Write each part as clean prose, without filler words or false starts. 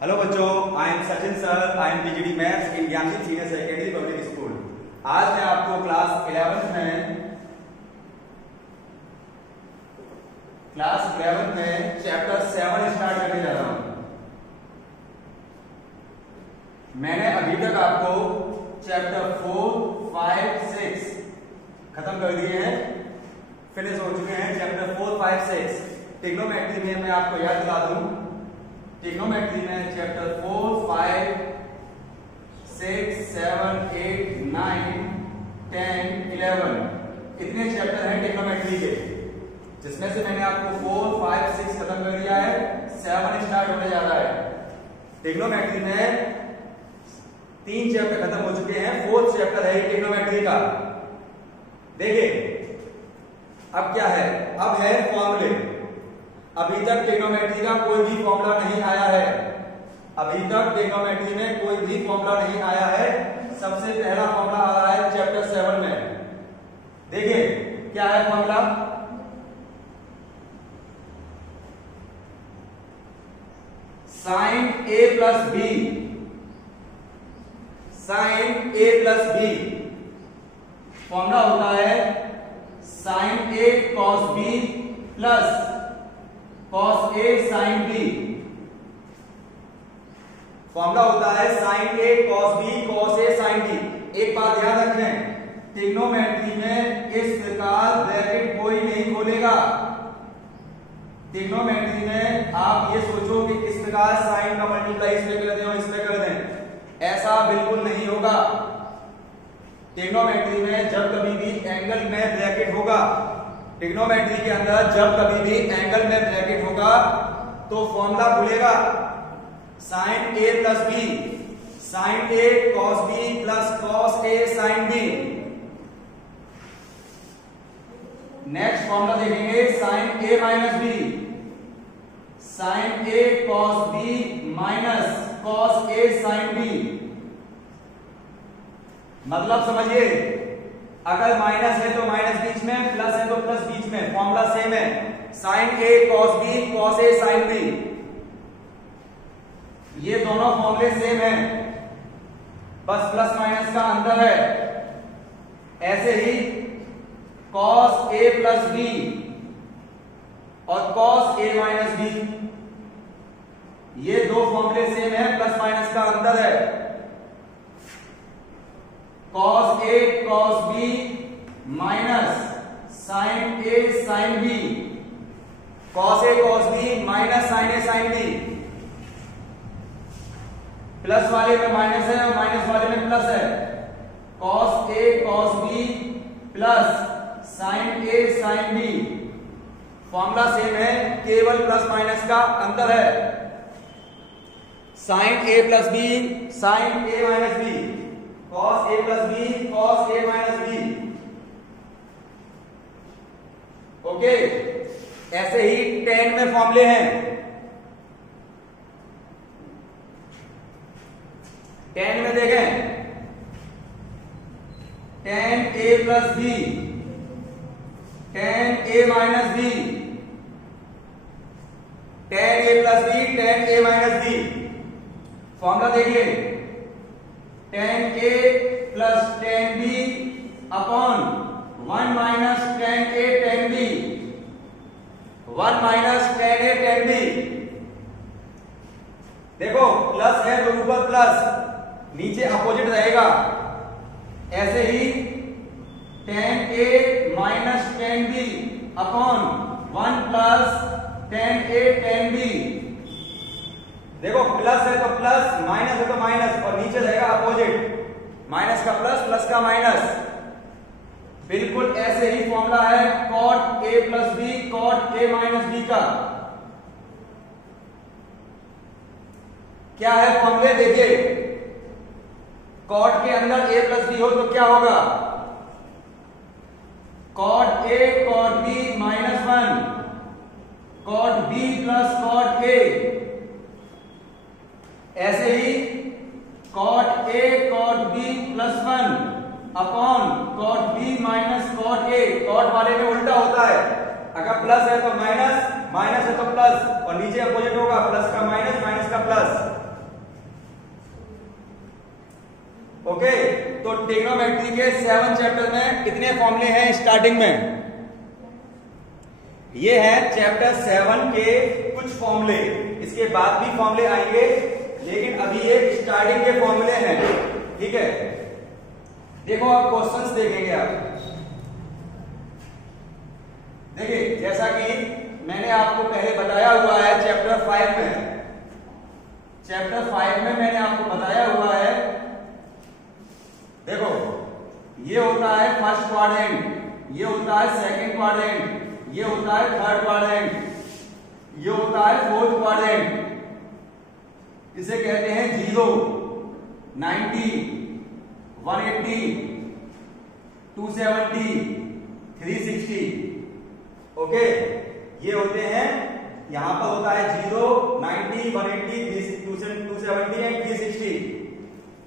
Hello बच्चों, I am Sachin sir. I am PGT maths in Gyansheel senior secondary public school. आज मैं आपको class 11th में चैप्टर 7 स्टार्ट करने जा रहा हूं। मैंने अभी तक आपको चैप्टर 4, 5, 6 खत्म कर दिए हैं, फिनिश हो चुके हैं। चैप्टर 4, 5, 6 ट्रिग्नोमेट्री में मैं आपको याद दिला दूं, ट्रिग्नोमेट्री में चैप्टर 4, 5, 6, 7, 8, 9, 10, 11 इतने चैप्टर हैं ट्रिग्नोमेट्री के, जिसमें से मैंने आपको 4, 5, 6 खत्म कर दिया है। 7 स्टार्ट होने जा रहा है। ट्रिग्नोमेट्री में 3 चैप्टर खत्म हो चुके हैं, 4th चैप्टर है ट्रिग्नोमेट्री का। देखिए अब क्या है, अब है फॉर्मूले। अभी तक ट्रिग्नोमेट्री का कोई भी फॉर्मूला नहीं आया है। अभी तक ट्रिग्नोमेट्री में कोई भी फॉर्मूला नहीं आया है। सबसे पहला फॉर्मूला आ रहा है चैप्टर 7 में। देखिए क्या है फॉर्मूला, साइन ए प्लस बी, साइन ए प्लस बी फॉर्मूला होता है sine A cos B plus cos A sine B. Formula होता है sine A cos B cos A sine B. एक बात ध्यान रखें, ट्रिग्नोमेट्री में इस प्रकार ब्रैकेट कोई नहीं खोलेगा। ट्रिग्नोमेट्री में आप ये सोचो कि किस प्रकार साइन का मल्टीप्लाई इसमें कर दें और इसमें कर दें, ऐसा बिल्कुल नहीं होगा। ट्रिग्नोमेट्री में जब कभी भी एंगल में ब्रैकेट होगा, ट्रिग्नोमेट्री के अंदर जब कभी भी एंगल में ब्रैकेट होगा तो फॉर्मूला खुलेगा sign A plus B, sign A cos B plus cos A sine B. Next formula देखेंगे sign A minus B, sign A cos B minus cos A sine B. मतलब समझिए, अगर minus है तो minus बीच में, plus है तो plus बीच में, फॉर्मूला सेम है sine A cos B cos A sine B. ये दोनों फॉर्मूले सेम हैं, बस प्लस माइनस का अंतर है। ऐसे ही कॉस ए प्लस बी और कॉस ए माइनस बी, ये दो फॉर्मूले सेम है, प्लस माइनस का अंतर है। Cos A cos B minus sign A sine B, cos A cos B minus sign A sine B. Plus वाले में माइनस है और माइनस वाले में प्लस है। Cos A cos B plus sine A sine B, formula same है, केवल plus minus का अंतर है। Sine A plus B sign A minus b, cos A plus B cos A minus B. Okay, ऐसे ही tan में फॉर्मूले हैं। tan में देखें, tan a plus b, tan a minus b, tan a plus b tan a minus b. Formula देखिए, tan a plus tan b upon 1 minus tan a tan b, 1 minus tan a tan b। देखो plus है तो ऊपर plus, नीचे opposite रहेगा। ऐसे ही tan a minus tan b upon 1 plus tan a tan b। देखो प्लस है तो प्लस, माइनस है तो माइनस, और नीचे रहेगा अपोजिट, माइनस का प्लस प्लस का माइनस। बिल्कुल ऐसे ही फॉर्मूला है cot a plus b cot a minus b का। क्या है फॉर्मूले देखिए, cot के अंदर a प्लस बी हो तो क्या होगा, cot a cot b minus 1, cot b plus cot a। ऐसे ही cot a cot b plus 1 upon cot b minus cot a। cot वाले में उल्टा होता है, अगर प्लस है तो माइनस, माइनस है तो प्लस, और नीचे अपोजिट होगा, प्लस का माइनस माइनस का प्लस। ट्रिग्नोमेट्री के 7 चैप्टर में कितने फॉर्मूले हैं स्टार्टिंग में? ये है चैप्टर 7 के कुछ फॉर्मूले, इसके बाद भी फॉर्मूले आएंगे, लेकिन अभी ये स्टार्टिंग के फॉर्मूले हैं। ठीक है, देखो आप क्वेश्चंस देखेंगे आप। देखिए, जैसा कि मैंने आपको पहले बताया हुआ है चैप्टर 5 में मैंने आपको बताया हुआ है, देखो ये होता है फर्स्ट क्वाड्रेंट, ये होता है सेकंड क्वाड्रेंट, ये होता है थर्ड क्वाड्रेंट, ये होता है फोर्थ क्वाड्रेंट। इसे कहते हैं 0, 90, 180, 270, 360। ओके, ये होते हैं, यहां पर होता है 0, 90, 180, 270 एंड 360।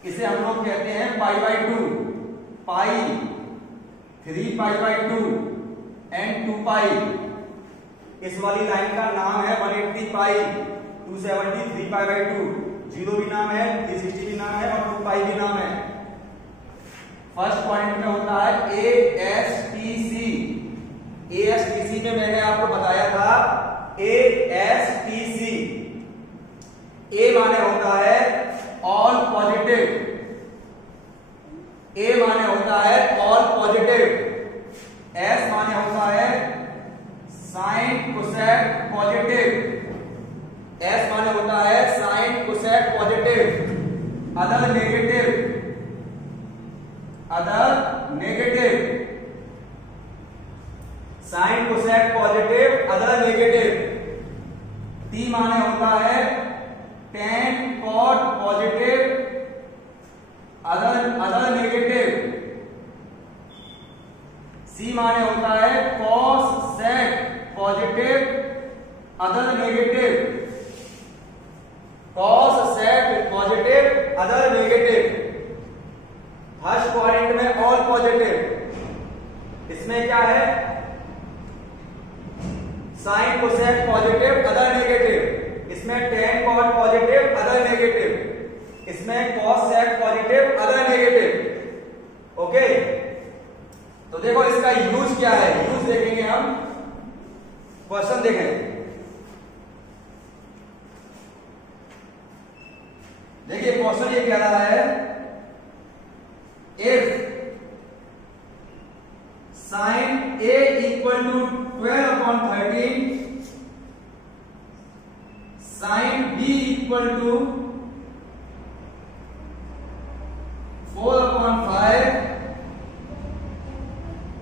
इसे हम लोग कहते हैं π/2, पाई, 3π/2 एंड 2π। इस वाली लाइन का नाम है 180 पाई, 270 3π/2, 0 भी नाम है, 360 भी नाम है और 2π भी नाम है। फर्स्ट पॉइंट में होता है ASTC। ASTC में मैंने आपको बताया था ASTC, A माने होता है ऑल पॉजिटिव, A माने होता है ऑल पॉजिटिव, S माने होता है साइन कोसेक पॉजिटिव, S माने होता है sine cosec positive, other negative, sine cosec positive, other negative. T माने होता है tan cot positive, other negative. C माने होता है cos sec positive, other negative, cos sec positive, other negative. First quadrant में ऑल पॉजिटिव, इसमें क्या है sine cosec positive, other negative. इसमें tan cot positive, other negative. इसमें cos sec positive, other negative. Okay, तो देखो इसका यूज क्या है, यूज देखेंगे हम। क्वेश्चन देखें, देखिए क्वेश्चन ये कह रहा है if sin A equal to 12/13, sin B equal to 4/5,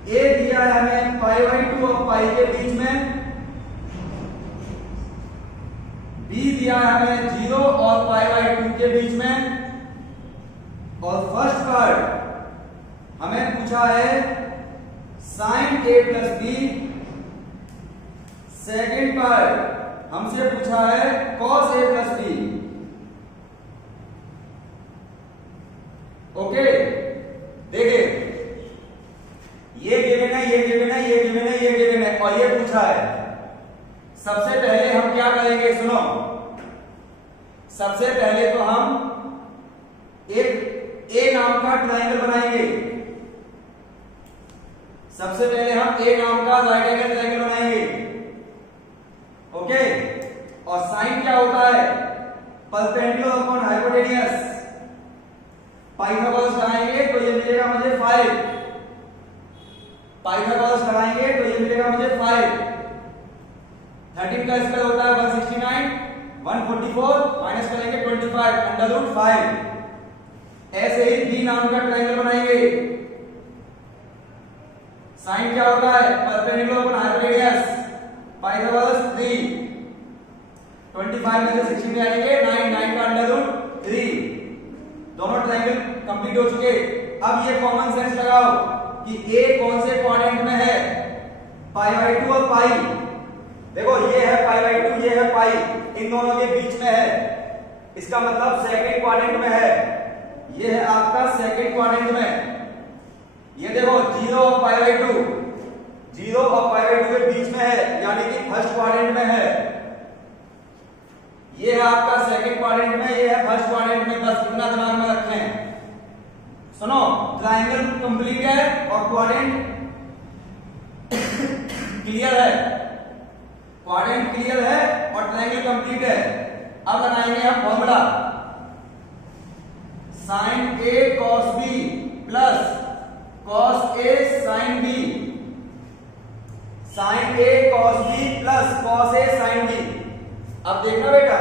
A दिया है हमें π/2 और पाई के बीच में, B दिया है हमें 0 और π/2 के बीच में, और फर्स्ट पार्ट हमें पूछा है sin A plus B, second part हमसे पूछा है cos A plus B। Okay, देखिए ये गिवन है, ये गिवन है, ये गिवन है, ये गिवन है, और ये पूछा है। सबसे पहले हम क्या करेंगे, सुनो, सबसे पहले तो हम एक A नाम का ट्रायंगल बनाएंगे। सबसे पहले हम A नाम का राइट एंगल ट्रायंगल बनाएंगे। ओके, और साइन क्या होता है, परपेंडिकुलर अपॉन हाइपोटेनियस। पाइथागोरस लगाएंगे तो ये मिलेगा मुझे 5, पाइथागोरस लगाएंगे तो ये मिलेगा मुझे 5। 13 का स्क्वायर होता है 169, 144 माइनस करेंगे 25 √5। ऐसे ही बी नाम का ट्रायंगल बनाएंगे। साइन क्या होता है, परपेंडिकुलर अपॉन हाइपोटेनियस, पाइथागोरस 3, 25 में से 16 आएंगे 9, 9 का √3। दोनों ट्रायंगल कंप्लीट हो चुके। अब ये कॉमन सेंस लगाओ कि A कौन से क्वाड्रेंट में है, π/2 और पाई। देखो ये है π/2, ये है पाई, इन दोनों के बीच में है, इसका मतलब सेकंड क्वाड्रेंट में है। ये है आपका सेकंड क्वाड्रेंट में। ये देखो 0 और π/2, 0 और π/2 के बीच में है, यानी कि फर्स्ट क्वाड्रेंट में है। ये है आपका सेकंड क्वाड्रेंट में, ये है फर्स्ट क्वाड्रेंट में, बस इतना दिमाग में रखें। सुनो, ट्राइंगल कंप्लीट है और क्वाड्रेंट क्लियर है, क्वाड्रेंट क्लियर है और ट्राइंगल कंप्लीट है। अब लगाएंगे हम formula sin A cos B plus cos A sin B, sin A cos B plus cos A sin B। अब देखना बेटा,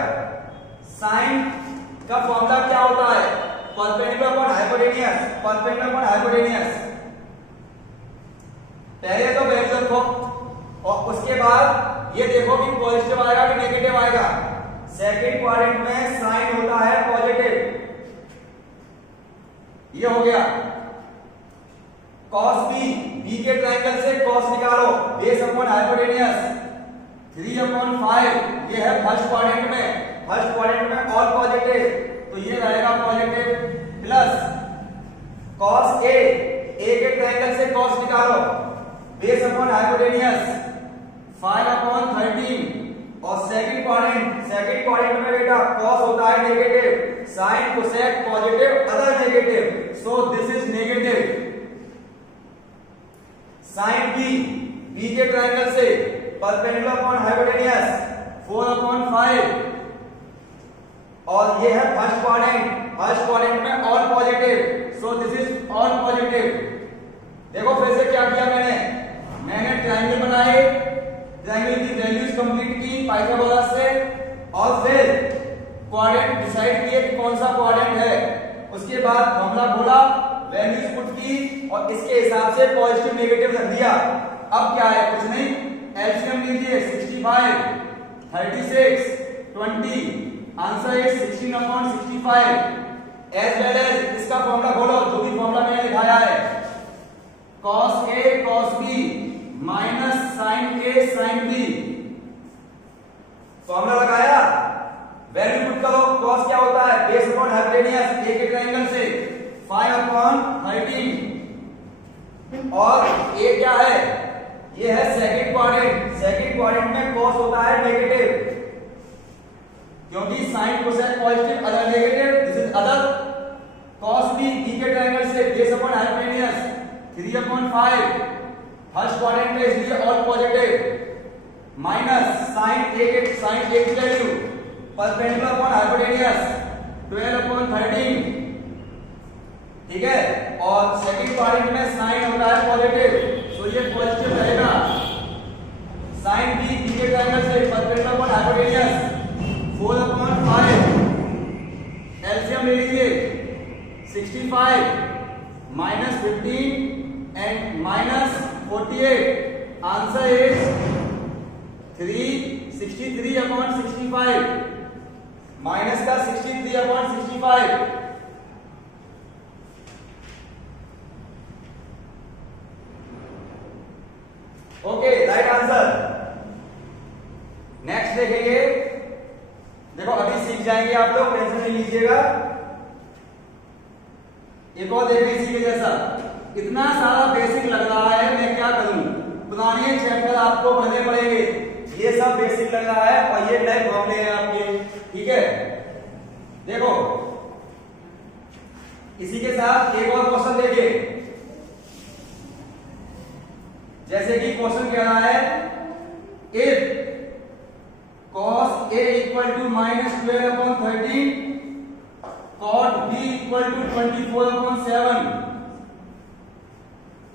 sin का फॉर्मूला क्या होता है, perpendicular upon hypotenuse, perpendicular upon hypotenuse. पहले तो वैल्यू रखो और उसके बाद ये देखो कि पॉजिटिव आएगा कि नेगेटिव आएगा। सेकंड क्वाड्रेंट में साइन होता है पॉजिटिव, ये हो गया। cos b, b के ट्रायंगल से cos निकालो, बेस अपॉन हाइपोटेनियस 3/5, ये है फर्स्ट क्वाड्रेंट में, फर्स्ट क्वाड्रेंट में ऑल पॉजिटिव, तो ये रहेगा positive plus cos a, a के ट्रायंगल से cos निकालो, बेस अपॉन हाइपोटेनियस 5/13, और सेकंड क्वाड्रेंट में बेटा cos होता है negative, sin cosec positive, other negative, so this is negative. sin b के ट्रायंगल से परपेंडिकुलर अपॉन हाइपोटेनियस 4/5, और ये है फर्स्ट क्वाड्रेंट में all positive, so this is all positive. देखो फिर से क्या किया मैंने ट्रायंगल बनाए, ट्रायंगल की वैल्यूज कंप्लीट की पाइथागोरस से, और फिर क्वाड्रेंट डिसाइड किए कि कौन सा क्वाड्रेंट है, उसके बाद फॉर्मूला खोला, वैल्यूज पुट की और इसके हिसाब से पॉजिटिव नेगेटिव रख दिया। अब क्या है, कुछ नहीं, एलसीएम लीजिए 65, 36, 20, answer is 16/65। As well as इसका फॉर्मूला खोलो, जो भी फॉर्मूला मैंने दिखाया है, cos A cos B minus sin A sin B, formula लगाया, वैल्यू पुट करो, cos क्या होता है, बेस अपॉन हाइपोटेनियस, A के ट्रायंगल से 5/13, और A क्या है, ये है सेकंड क्वाड्रेंट में cos होता है नेगेटिव, क्योंकि sin cosec positive, other negative, this is other. cos B, B के ट्रायंगल से base upon hypotenuse 3/5, first quadrant में इसलिए all positive, minus sin A की वैल्यू परपेंडिकुलर अपॉन हाइपोटेनियस 12/13, ठीक है, और सेकंड क्वाड्रेंट में साइन होता है पॉजिटिव, तो ये पॉजिटिव रहेगा। sin B, B के ट्रायंगल से परपेंडिकुलर अपॉन हाइपोटेनियस 4/5, एलसीएम ले लीजिए 65 minus 15 and minus 48, answer is 363/65, minus का 63/65। Okay, right answer. नेक्स्ट देखेंगे, देखो अभी सीख जाएंगे आप लोग, टेंशन नहीं लीजिएगा। एक और देखिए इसी के जैसा, इतना सारा बेसिक लग रहा है, मैं क्या करूं, पुराने चैप्टर आपको पढ़ने पड़ेंगे, ये सब बेसिक लग रहा है और ये नए फॉर्मूले हैं आपके, ठीक है। देखो इसी के साथ एक और क्वेश्चन देखिए, जैसे कि क्वेश्चन कह रहा है, if cos A equal to -12/13, cot B equal to 24/7।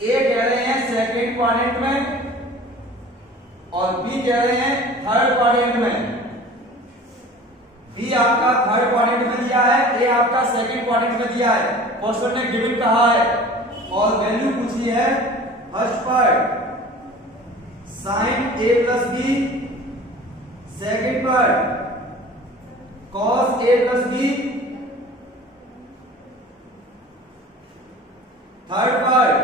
A कह रहे हैं सेकेंड क्वाड्रेंट में और B कह रहे हैं थर्ड क्वाड्रेंट में। B आपका थर्ड क्वाड्रेंट में दिया है, A आपका सेकेंड क्वाड्रेंट में दिया है, क्वेश्चन ने गिवन कहा है, और वैल्यू पूछी है first part sin A plus B, second part cos A plus B, third part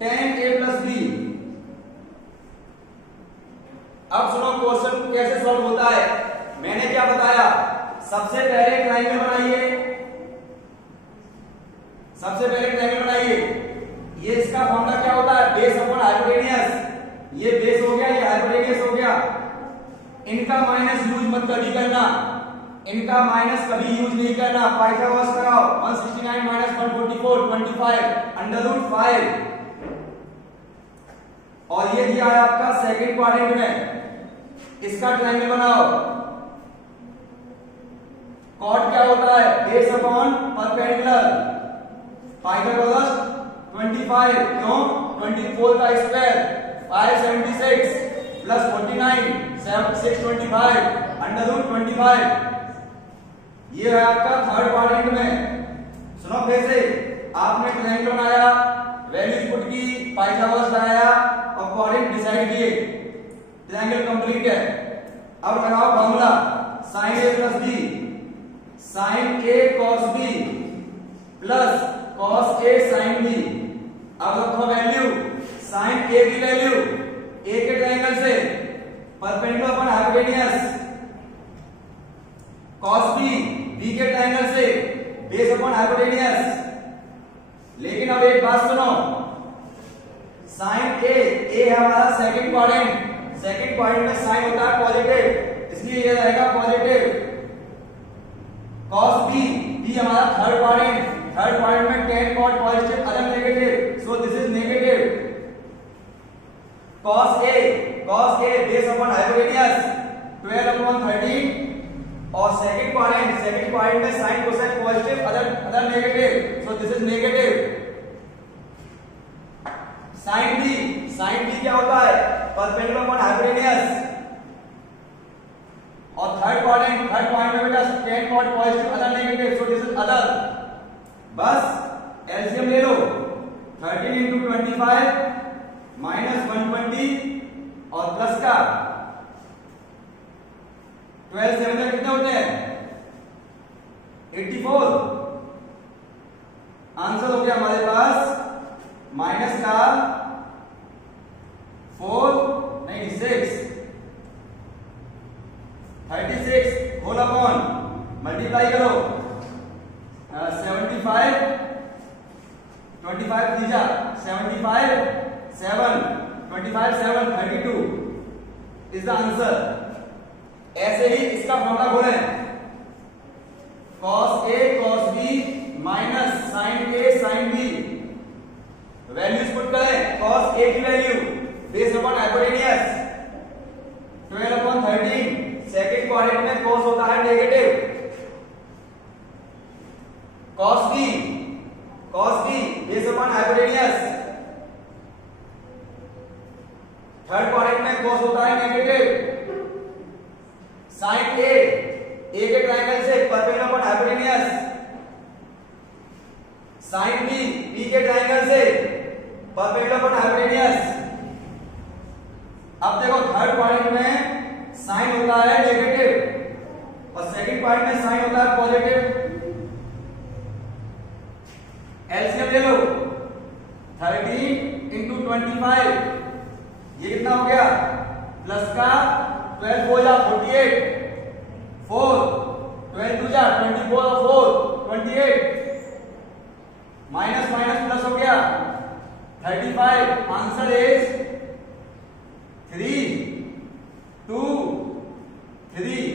tan A plus B। अब सुनो क्वेश्चन कैसे सॉल्व होता है, मैंने क्या बताया, सबसे पहले ट्रायंगल बनाइए, ये इसका फॉर्मूला क्या होता है, बेस अपॉन हाइपोटेनियस, ये बेस हो गया, ये हाइपोटेनियस हो गया, इनका माइनस यूज मत कभी करना, इनका माइनस कभी यूज नहीं करना, पाइथागोरस कराओ। 169 माइनस 144 25 अंडर रूट 5। और ये दिया है आपका सेकंड क्वाड्रेंट में, इसका ट्रायंगल बनाओ। कॉट क्या होता है? Base upon perpendicular. पाइथागोरस 25 क्यों? 24 का स्क्वायर 576 प्लस 49 625 अंडर रूट 25। ये है आपका थर्ड क्वाड्रेंट में। सुनो फिर से, आपने ट्रायंगल बनाया, वैल्यूज पुट की, पाइथागोरस लगाया और क्वाड्रेंट डिसाइड किए, ट्रायंगल कंप्लीट है। अब लगाओ formula sin a plus b, sin a cos b plus cos a sin b। अब रखो वैल्यू, sin a की वैल्यू a के ट्रायंगल से perpendicular upon hypotenuse, cos b b के ट्रायंगल से बेस अपॉन हाइपोटेन्यूस। लेकिन अब एक बात सुनो, sin a है हमारा सेकंड क्वाड्रेंट, सेकंड क्वाड्रेंट में साइन होता है पॉजिटिव, इसलिए ये रहेगा पॉजिटिव। cos b हमारा थर्ड क्वाड्रेंट, थर्ड क्वाड्रेंट में tan cot positive other negative, so this is negative. cos a base upon hypotenuse 12 upon 13 और सेकंड क्वाड्रेंट में sine cosine positive other negative, so this is negative. sin b क्या होता है? Perpendicular upon hypotenuse. और third quadrant में बेटा tan cot positive other negative, so this is other. बस LCM ले लो, 13 इंटू 25 माइनस 120 और प्लस का 12 7 में कितने होते हैं? 84। आंसर हो गया हमारे पास माइनस का 6 36 होल अपॉन मल्टीप्लाई करो 75 25 3 75 7 25 7 32 इज द आंसर। ऐसे ही इसका फॉर्मूला बोले, cos a cos b minus sin a sin b। Values put करें, cos a की value base upon hypotenuse 12 upon 13, second quadrant में cos होता है negative. cos b base upon hypotenuse, third quadrant में cos होता है negative. sin a के triangle से perpendicular upon hypotenuse, sin b के ट्रायंगल से परपेंडिकुलर अपॉन हाइपोटेन्यूस। अब देखो थर्ड क्वाड्रेंट में साइन होता है नेगेटिव और सेकंड क्वाड्रेंट में साइन होता है पॉजिटिव। एलसीएम ले लो, 13 इंटू 25 ये कितना हो गया? प्लस का 12 हो जा 48 4 12 2 जा 24 और 4 28 माइनस माइनस प्लस हो गया 35। आंसर इज 3 2 3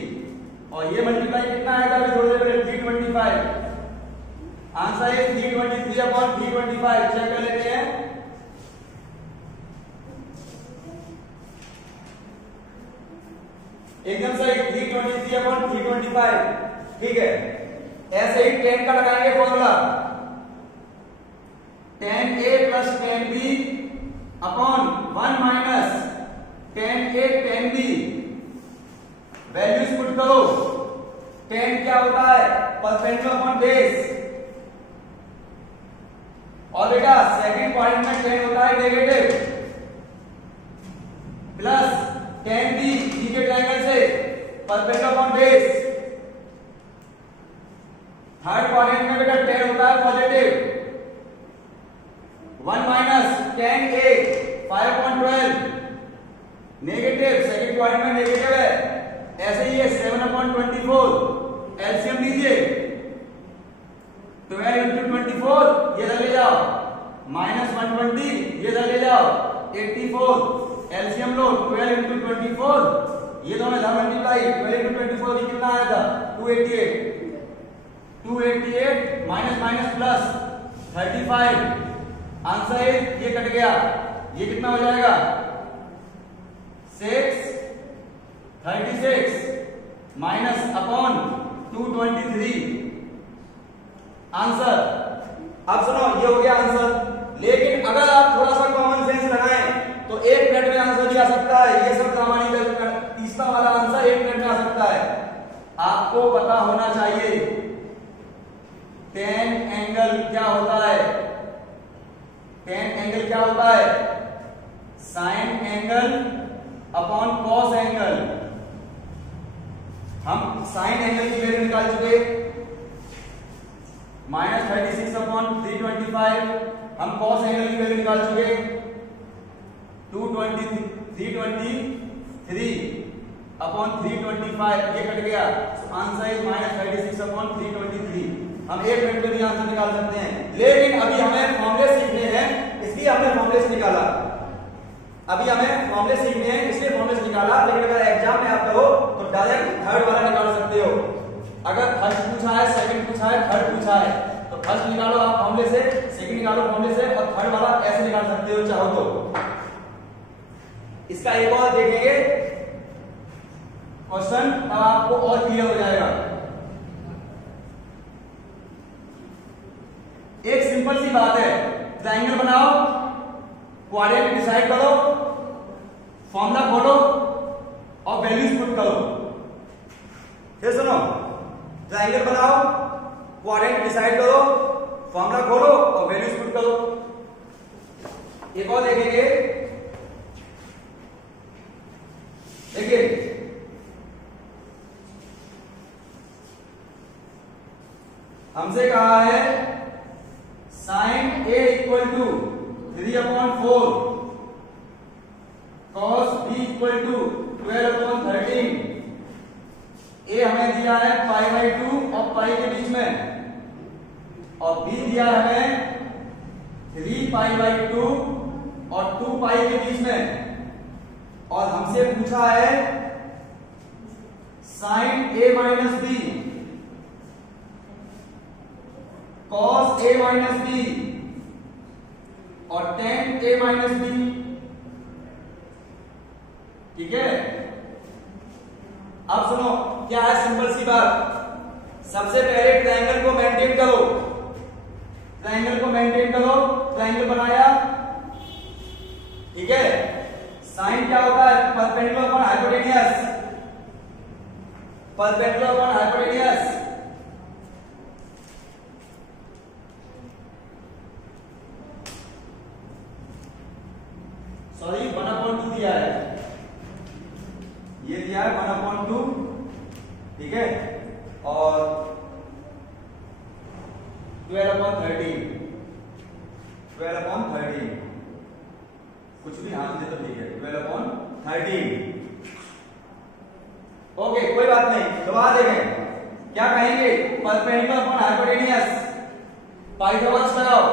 और ये मल्टीप्लाई कितना आएगा? अभी थोड़ी देर पहले 325। Answer is 323 upon 325। चेक कर लेते हैं। एकदम सही, 323 अपॉन 325। ठीक है, ऐसे ही tan का लगाएंगे formula, tan a plus tan b upon 1 minus tan a tan b। Values put करो, tan क्या होता है? Perpendicular upon base. और बेटा सेकंड क्वाड्रेंट में tan होता है नेगेटिव, प्लस tan b के ट्रायंगल से perpendicular upon base. Third quadrant में बेटा tan होता है positive, 1 minus tan a 5/12 negative, second quadrant में नेगेटिव है। ऐसे ही है 7/24। एलसीएम लीजिए, 12 इंटू 24 ये इधर ले जाओ, माइनस 120 ये इधर ले जाओ 84। एलसीएम लो, 12 इंटू 24 ये दोनों इधर मल्टीप्लाई, 12 इंटू 24 कितना आया था? 288 minus minus plus 35। Answer is, ये कट गया, ये कितना हो जाएगा 36 माइनस अपॉन 223 आंसर। अब सुनो, ये हो गया आंसर। लेकिन अगर आप थोड़ा सा कॉमन सेंस लगाएं तो 1 मिनट में आंसर भी आ सकता है। ये सब सामान्य तीसरा वाला आंसर 1 मिनट में आ सकता है। आपको पता होना चाहिए टेन एंगल क्या होता है। टेन एंगल क्या होता है, sign angle upon cos angle. हम साइन एंगल की वैल्यू निकाल चुके, -36 अपॉन 325। हम कॉस एंगल की वैल्यू निकाल चुके 323 अपॉन 325। ये कट गया, आंसर इज -36 अपॉन 323। हम 1 मिनट में भी आंसर निकाल सकते हैं। लेकिन अभी हमें फॉर्मूले सीखने हैं, इसलिए हमने फॉर्मूले से निकाला। अभी हमें फॉर्मूले सीखने हैं, इसलिए फॉर्मूले से निकाला। लेकिन अगर एग्जाम में आप करो तो डायरेक्ट थर्ड वाला निकाल सकते हो। अगर फर्स्ट पूछा है, सेकंड पूछा है, थर्ड पूछा है तो फर्स्ट निकालो आप फॉर्मूले से, सेकंड निकालो फॉर्मूले से, और थर्ड वाला ऐसे निकाल सकते हो चाहो तो। इसका एक और देखेंगे क्वेश्चन, तब आपको और क्लियर हो जाएगा। एक सिंपल सी बात है, ट्रायंगल बनाओ, क्वाड्रेंट डिसाइड करो, फॉर्मूला खोलो और वैल्यूज पुट करो। फिर सुनो, ट्रायंगल बनाओ, क्वाड्रेंट डिसाइड करो, फॉर्मूला खोलो और वैल्यूज पुट करो। एक और देखेंगे, देखिए हमसे कहा है sine a equal to 3/4, cos b equal to 12/13। A हमें दिया है π/2 और पाई के बीच में, और बी दिया हमें 3π/2 और 2π के बीच में, और हमसे पूछा है sine a minus b, cos a minus b और टेन a माइनस बी। ठीक है, अब सुनो क्या है, सिंपल सी बात। सबसे पहले ट्रायंगल को मेंटेन करो, ट्रायंगल को मेंटेन करो। ट्रायंगल बनाया, ठीक है। साइन क्या होता है, perpendicular upon hypotenuse, perpendicular upon hypotenuse. Sorry 1/2 दिया है, ये दिया है 1/2, ठीक है, और 12/13, 12/13 कुछ भी हाथ दे तो ठीक है, 12/13। ओके, कोई बात नहीं, दोबारा देखें क्या कहेंगे, परपेंडिकुलर अपॉन हाइपोटेन्यूस। पाइथागोरस लगाओ,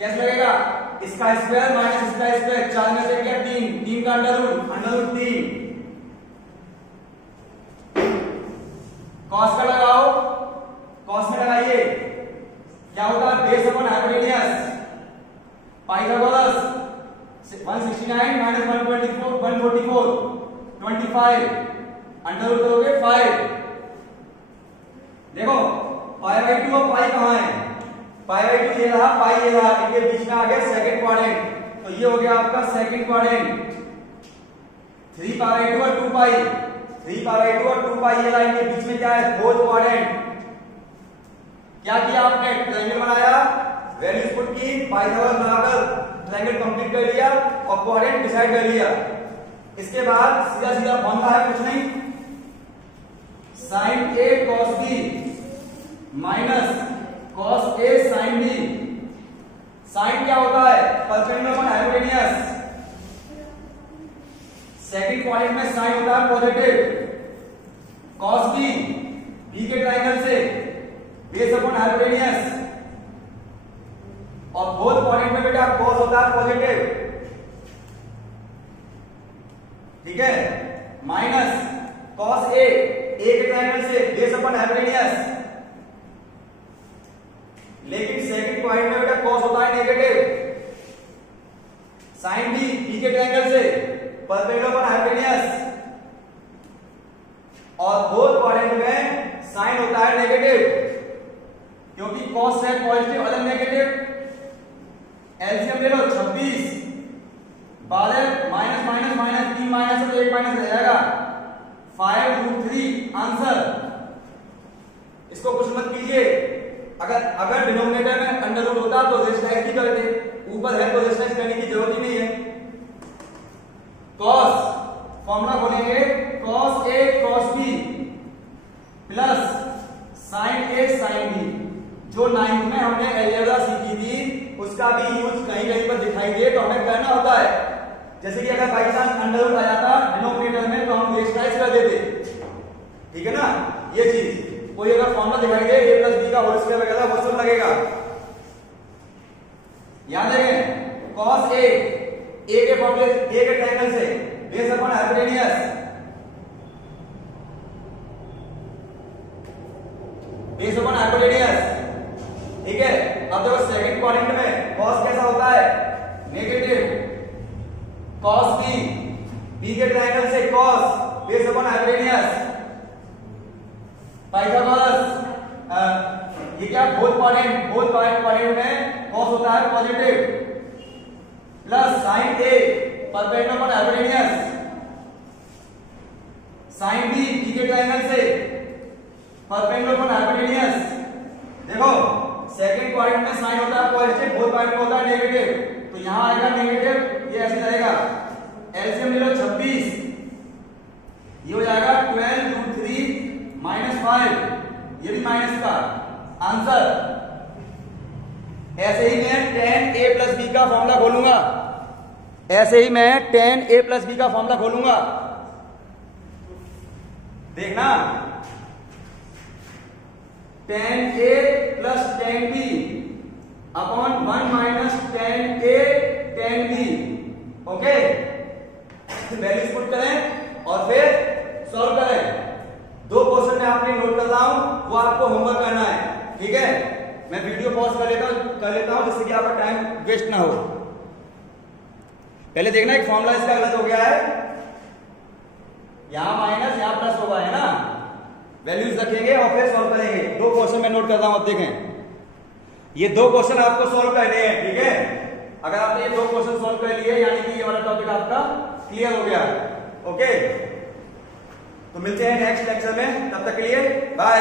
कैसे लगेगा, इसका स्क्वायर माइनस इसका स्क्वायर, 4 में से क्या 3, 3 का अंडर रूट 3। कॉस का लगाओ, कॉस में लगाइए, क्या होता है, base upon hypotenuse. Pythagoras 169 minus 144 25, under root करोगे 5। देखो π/2 और पाई कहां है, π/2 ये रहा, पाई ये रहा, इनके बीच में आ गया सेकंड क्वाड्रेंट, तो ये हो गया आपका सेकंड क्वाड्रेंट। 3π/2 और 2π, 3π/2 और 2π ये रहा, इनके बीच में क्या है, फोर्थ क्वाड्रेंट। क्या किया आपने, ट्रायंगल बनाया, वैल्यूज पुट की, पाइथागोरस लगाकर ट्रायंगल कंप्लीट कर लिया और क्वाड्रेंट डिसाइड कर लिया। इसके बाद सीधा सीधा फॉर्मूला है, कुछ नहीं, sign A cos B minus cos A sine B. Sign क्या होता है, perpendicular upon hypotenuse. Second quadrant में साइन होता है पॉजिटिव। कॉस बी, बी के ट्रायंगल से, बेस अपॉन हाइपोटेन्यूस, और फोर्थ क्वाड्रेंट में बेटा कॉस होता है पॉजिटिव, ठीक है, माइनस कॉस ए, ए के ट्रायंगल से बेस अपॉन हाइपोटेन्यूज, लेकिन सेकंड पॉइंट में बेटा कॉस होता है नेगेटिव। साइन बी बी के ट्रायंगल से परपेंडिकुलर अपॉन हाइपोटेन्यूज, और फोर्थ पॉइंट में साइन होता है नेगेटिव, क्योंकि कॉस है पॉजिटिव अलग नेगेटिव। एलसीएम ले लो 26, बाद माइनस माइनस माइनस 3 माइनस है तो 1 माइनस रह जाएगा, 5√3 आंसर। इसको कुछ मत कीजिए, अगर डिनोमिनेटर में अंडर रूट होता तो रेशनलाइज ही करते, ऊपर है तो रेशनलाइज करने की जरूरत ही नहीं है। कॉस फॉर्मूला बोलेंगे cos A cos B plus sine A sine B. जो 9th में हमने अलजेब्रा सीखी थी उसका भी यूज कहीं कहीं पर दिखाई दे तो हमें करना होता है। जैसे कि अगर बाई चांस अंडर रूट आ जाता डिनोमिनेटर में तो हम रेशनलाइज कर देते, ठीक है ना। ये चीज कोई अगर फॉर्मूला दिखाई दे a प्लस बी का होल स्क्वायर वगैरह वो सब लगेगा। याद रखें कॉस ए के फॉर्मूले ए के ट्रायंगल से base upon hypotenuse, base upon hypotenuse, ठीक है। अब देखो सेकंड क्वाड्रेंट में कॉस कैसा होता है नेगेटिव, कॉस बी बी के ट्रायंगल से cos base upon hypotenuse, Pythagoras ये क्या फोर्थ क्वाड्रेंट में कॉस होता है positive, plus sine A perpendicular upon hypotenuse, sine B B के ट्रायंगल से परपेंडिकुलर अपॉन हाइपोटेन्यूज। देखो सेकंड क्वाड्रेंट में साइन होता है पॉजिटिव, फोर्थ क्वाड्रेंट में होता है नेगेटिव, तो यहां आएगा नेगेटिव, ये ऐसे रहेगा। एलसीएम ले लो 26, ये हो जाएगा 12√3 -5, ये भी माइनस का आंसर। ऐसे ही मैं tan a प्लस बी का फॉर्मूला खोलूंगा, ऐसे ही मैं tan a प्लस बी का फॉर्मूला खोलूंगा, देखना tan a plus tan b upon 1 minus tan a tan b। Okay, values put करें और फिर सॉल्व करें। 2 क्वेश्चन में आपने नोट कर रहा हूं, वो आपको होमवर्क करना है, ठीक है। मैं वीडियो पॉज कर लेता हूं जिससे कि आपका टाइम वेस्ट ना हो। पहले देखना एक फॉर्मूला इसका गलत हो गया है, यहां माइनस यहां प्लस होगा, है ना। वैल्यूज रखेंगे और फिर सॉल्व करेंगे। 2 क्वेश्चन में नोट कर रहा हूं, अब देखें ये 2 क्वेश्चन आपको सॉल्व करने हैं, ठीक है। अगर आपने ये 2 क्वेश्चन सॉल्व कर लिए यानी कि ये वाला टॉपिक आपका क्लियर हो गया, ओके। तो मिलते हैं नेक्स्ट लेक्चर में, तब तक के लिए बाय।